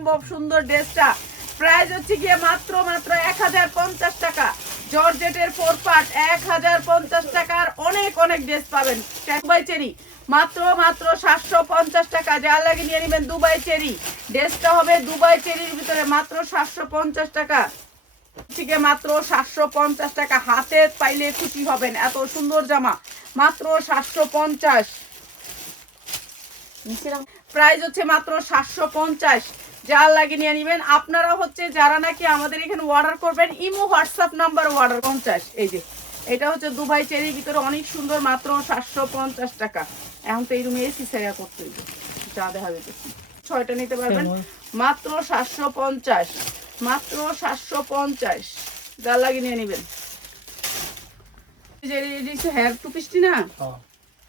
অসম্ভব সুন্দর ড্রেসটা প্রাইস হচ্ছে গিয়ে মাত্র 1050 টাকা। জর্জেটের 4 পার্ট 1050 টাকার অনেক অনেক ড্রেস পাবেন। দুবাই চেরি মাত্র 750 টাকা। যা লাগে নিয়ে নেবেন। দুবাই চেরি ড্রেসটা হবে দুবাই চেরির ভিতরে মাত্র 750 টাকা থেকে মাত্র 750 টাকা। হাতে পাইলে খুশি হবেন, এত সুন্দর জামা মাত্র 750। প্রাইস হচ্ছে মাত্র 750। যা লাগে নিয়ে নেবেন। আপনারা হচ্ছে যারা নাকি আমাদের এখানে অর্ডার করবেন ইমো হোয়াটসঅ্যাপ নাম্বার অর্ডার 50। এই যে এটা হচ্ছে দুবাই চেরির ভিতরে অনেক সুন্দর মাত্র 750 টাকা। এখন তো এই রুমে এসি সেরা করতে হবে, যা দেখা যাবে 6টা নিতে পারবেন মাত্র 750। মাত্র 750 যা লাগে নিয়ে নেবেন। হেয়ার টু পিসটি না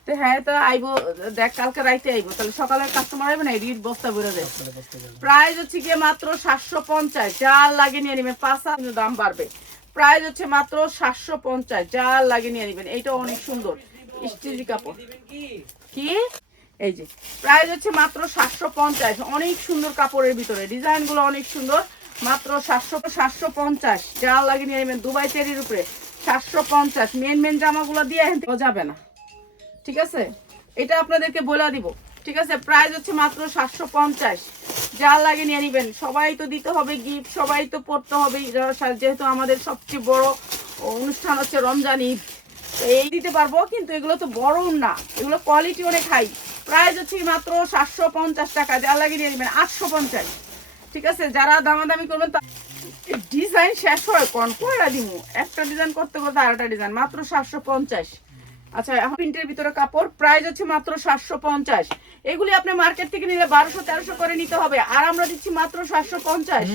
তো হ্যাঁ তো আইবো দেখ কালকে রাইতে আইবো, তাহলে সকালের কাস্টমার আইবে না রিড বস্তা বেরো দেয়। প্রাইস হচ্ছে গিয়ে মাত্র 750। যা লাগে নিয়ে নেবেন। 5 দাম বাড়বে। প্রাইস হচ্ছে মাত্র 750। যা লাগে নিয়ে নেবেন। এইটা অনেক সুন্দর স্টিচি কাপড়। কি এই যে প্রাইস হচ্ছে মাত্র 750। অনেক সুন্দর কাপড়ের ভিতরে ডিজাইন গুলো অনেক সুন্দর মাত্র 750। যা লাগে নিয়ে নেবেন। দুবাই চেরির উপরে 750। মেন জামাগুলো দিয়ে যাবে না, ঠিক আছে? এটা আপনাদেরকে বলে দিব, ঠিক আছে? প্রাইস হচ্ছে মাত্র 750। যা লাগে নিয়ে নেবেন। সবাই তো দিতে হবে গিফট, সবাই তো পড়তে হবে, যেহেতু আমাদের সবচেয়ে বড় অনুষ্ঠান হচ্ছে রমজান ঈদ, এই দিতে পারবো। কিন্তু এগুলো তো বড় না, এগুলো কোয়ালিটি অনেক হাই। প্রাইস হচ্ছে মাত্র 750 টাকা। যা লাগে নিয়ে নেবেন 850, ঠিক আছে? যারা দামাদামি করবেন ডিজাইন শেষ হয় কোন কয়টা দিব, একটা ডিজাইন করতে করতে আরেকটা ডিজাইন মাত্র 750। আচ্ছা এখন প্রিন্টের ভিতরে কাপড় প্রাইস হচ্ছে মাত্র 750। এগুলি আপনি মার্কেট থেকে নিলে 1200-1300 করে নিতে হবে, আর আমরা দিচ্ছি মাত্র 750,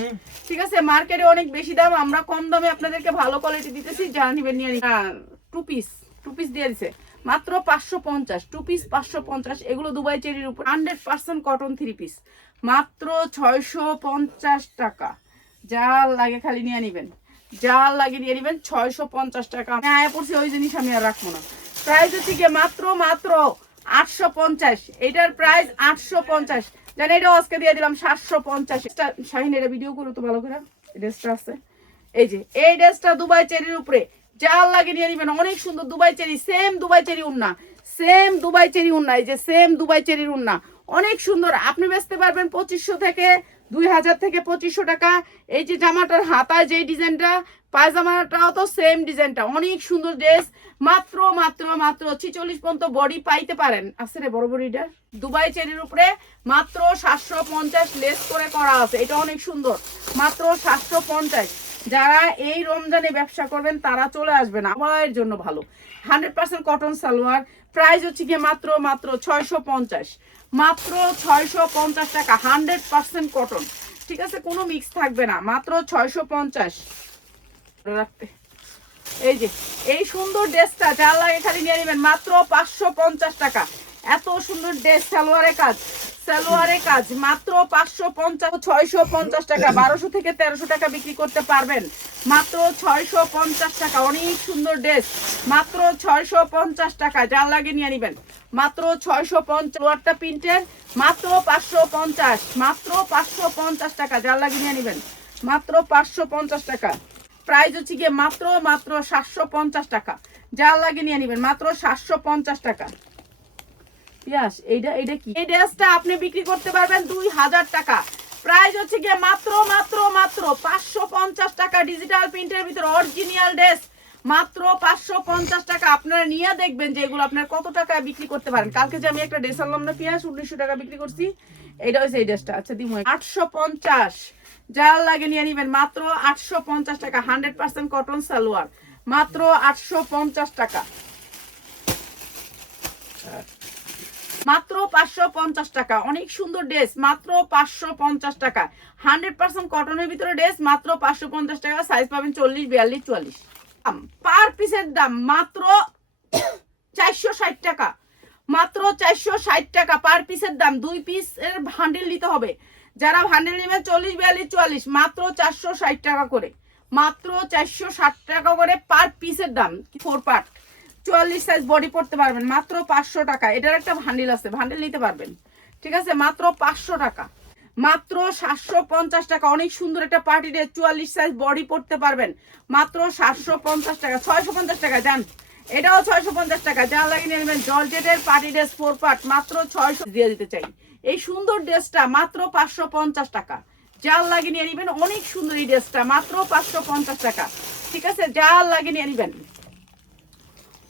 ঠিক আছে? মার্কেটে অনেক বেশি দাম, আমরা কম দামে আপনাদেরকে ভালো কোয়ালিটি দিতেছি। যা নিবেন নিয়ে টু পিস দিয়ে দিছে মাত্র 550। Two piece 550। এগুলো দুবাই চেরির উপর 100% কটন 3 পিস মাত্র 650 টাকা। যা লাগে খালি নিয়ে নিবেন, যা লাগে নিয়ে নিবেন। 650 টাকা আয় পড়ছে, ওই জিনিস আমি আর রাখবো না। প্রাইস হচ্ছে গিয়ে মাত্র 850। এটার প্রাইস 850। জানি এটা আজকে দিয়ে দিলাম 750। শাহিন এটা ভিডিও করো তো ভালো করে। ড্রেসটা আছে এই যে, এই ড্রেসটা দুবাই চেরির উপরে যা লাগে নিয়ে নিবেন। অনেক সুন্দর Dubai cherry, same Dubai cherry উন্না, সেম দুবাই চেরি উন্না। এই যে সেম দুবাই চেরির উন্না অনেক সুন্দর। আপনি বেচতে পারবেন 2500 থেকে 2000 থেকে 2500 টাকা। এই যে জামাটার হাতায় যে ডিজাইনটা, পায়জামাটাও তো সেম ডিজাইনটা। অনেক সুন্দর ড্রেস মাত্র 46 পর্যন্ত বডি পাইতে পারেন। আছে রে বড় বডিটা দুবাই চেরির উপরে মাত্র 750 লেস করে করা আছে। এটা অনেক সুন্দর মাত্র 750। যারা এই রমজানে ব্যবসা করবেন তারা চলে আসবেন, আমার জন্য ভালো। 100% কটন সালোয়ার। প্রাইস হচ্ছে গিয়ে মাত্র 650। মাত্র 650 টাকা। 100% কটন, ঠিক আছে? কোনো মিক্স থাকবে না। মাত্র 650 রাখতে। এই যে এই সুন্দর ড্রেসটা যা লাগে খালি নিয়ে নেবেন মাত্র 550 টাকা। এত সুন্দর ড্রেস, সালোয়ারে কাজ মাত্র 550। 650 টাকা। 1200 থেকে 1300 টাকা বিক্রি করতে পারবেন মাত্র 650 টাকা। অনেক সুন্দর ড্রেস মাত্র 650 টাকা। যা লাগে নিয়ে নেবেন মাত্র 650। লোয়ারটা প্রিন্টের মাত্র 550। মাত্র 550 টাকা। যা লাগে নিয়ে নেবেন মাত্র 550 টাকা। প্রাইস হচ্ছে গিয়ে মাত্র 750 টাকা। যা লাগে নিয়ে নেবেন মাত্র 750 টাকা। এইটা কি? এই ড্রেসটা আপনি বিক্রি করতে পারবেন 2000 টাকা। প্রাইস হচ্ছে গিয়ে মাত্র 550 টাকা। ডিজিটাল প্রিন্টের ভিতরে অরিজিনাল ড্রেস মাত্র 550 টাকা। আপনারা নিয়ে দেখবেন যে এগুলো আপনার কত টাকা বিক্রি করতে পারেন। কালকে যে আমি একটা ড্রেস আনলাম না পিয়াস, 1900 টাকা বিক্রি করছি। এটা হচ্ছে এই ড্রেসটা। আচ্ছা দিব 850। যা লাগে নিয়ে নিবেন মাত্র 850 টাকা। 100% কটন সালোয়ার মাত্র 850 টাকা। মাত্র 550 টাকা। অনেক সুন্দর ড্রেস মাত্র 550 টাকা। 100% কটনের ভিতরে ড্রেস মাত্র 550 টাকা। সাইজ পাবেন 40, 42, 44। পার পিসের দাম মাত্র 460 টাকা। মাত্র 460 টাকা পার পিসের দাম। 2 পিসের বান্ডেল নিতে হবে। যারা বান্ডেল নেবেন 40, 42, 44 মাত্র 460 টাকা করে। মাত্র 460 টাকা করে পার পিসের দাম। 4 পার্ট 44 সাইজ বডি পড়তে পারবেন মাত্র 500 টাকা। এটার একটা বান্ডেল আছে, বান্ডেল নিতে পারবেন, ঠিক আছে? মাত্র 500 টাকা। মাত্র 750 টাকা। অনেক সুন্দর একটা পার্টি ড্রেস, 44 সাইজ বডি পড়তে পারবেন মাত্র 750 টাকা। 650 টাকা যান, এটাও 650 টাকা। যা লাগে নিয়ে নেবেন। জর্জেটের পার্টি ড্রেস 4 পার্ট মাত্র 600 দিয়ে দিতে চাই। এই সুন্দর ড্রেসটা মাত্র 550 টাকা। যার লাগে নিয়ে নেবেন। অনেক সুন্দর এই ড্রেসটা মাত্র 550 টাকা। ঠিক আছে, যার লাগে নিয়ে নেবেন।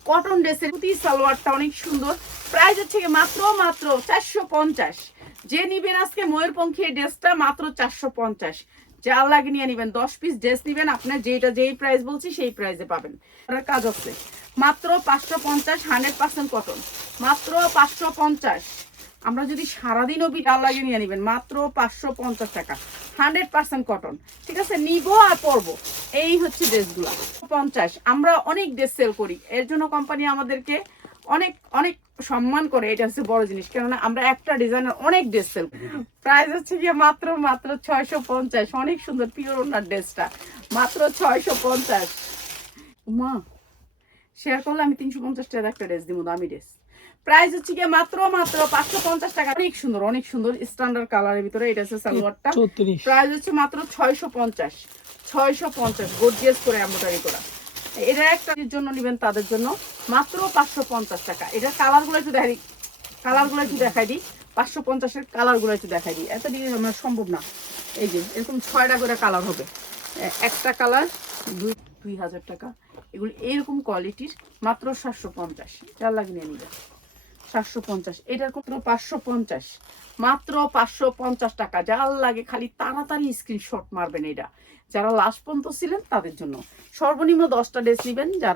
কটন ড্রেসের পুঁতি সালোয়ারটা অনেক সুন্দর, প্রাইস হচ্ছে মাত্র 450। যে নিবেন আজকে ময়ূরপঙ্খী এই ড্রেসটা মাত্র 450। যা লাগে নিয়ে নেবেন। 10 পিস ড্রেস নিবেন, আপনার যেই প্রাইস বলছি সেই প্রাইসে পাবেন। কাজ আছে মাত্র 550, 100% কটন মাত্র 550। আমরা যদি সারাদিনও বিড়াল লাগে নিয়ে নেবেন মাত্র 550 টাকা, 100% কটন। ঠিক আছে, নিবো আর পরবো। এই হচ্ছে ড্রেসগুলো 50। আমরা অনেক ড্রেস সেল করি, এর জন্য কোম্পানি আমাদেরকে অনেক অনেক সম্মান করে। এটা হচ্ছে বড় জিনিস, কেননা আমরা একটা ডিজাইনের অনেক ড্রেস সেল করি। প্রাইস হচ্ছে গিয়ে মাত্র 650। অনেক সুন্দর পিওর ওনার ড্রেসটা মাত্র 650। মা শেয়ার করলে আমি 350 টাকা একটা ড্রেস দিব, দামি ড্রেস। প্রাইস হচ্ছে গিয়ে মাত্র 550 টাকা। অনেক সুন্দর স্ট্যান্ডার্ড কালারের ভিতরে। এটা হচ্ছে সালোয়ারটা, প্রাইস হচ্ছে মাত্র 650। 650 গর্জিয়াস করে এমব্রয়ডারি করা। এটা একটা জন্য নেবেন, তাদের জন্য মাত্র 550 টাকা। এটা কালারগুলো একটু দেখাই দিই। 550-এর কালারগুলো একটু দেখাই দিই, এত দিয়ে আমার সম্ভব না। এই যে এরকম 6টা করে কালার হবে। একটা কালার 2000 টাকা। এগুলো এরকম কোয়ালিটির মাত্র 750। যার লাগে নিয়ে নিবে 750। এটার মাত্র 550, মাত্র 550 টাকা। যার লাগে খালি তাড়াতাড়ি স্ক্রিনশট মারবেন। এটা যারা লাস্ট পর্যন্ত ছিলেন তাদের জন্য। সর্বনিম্ন 10টা ড্রেস নেবেন। যারা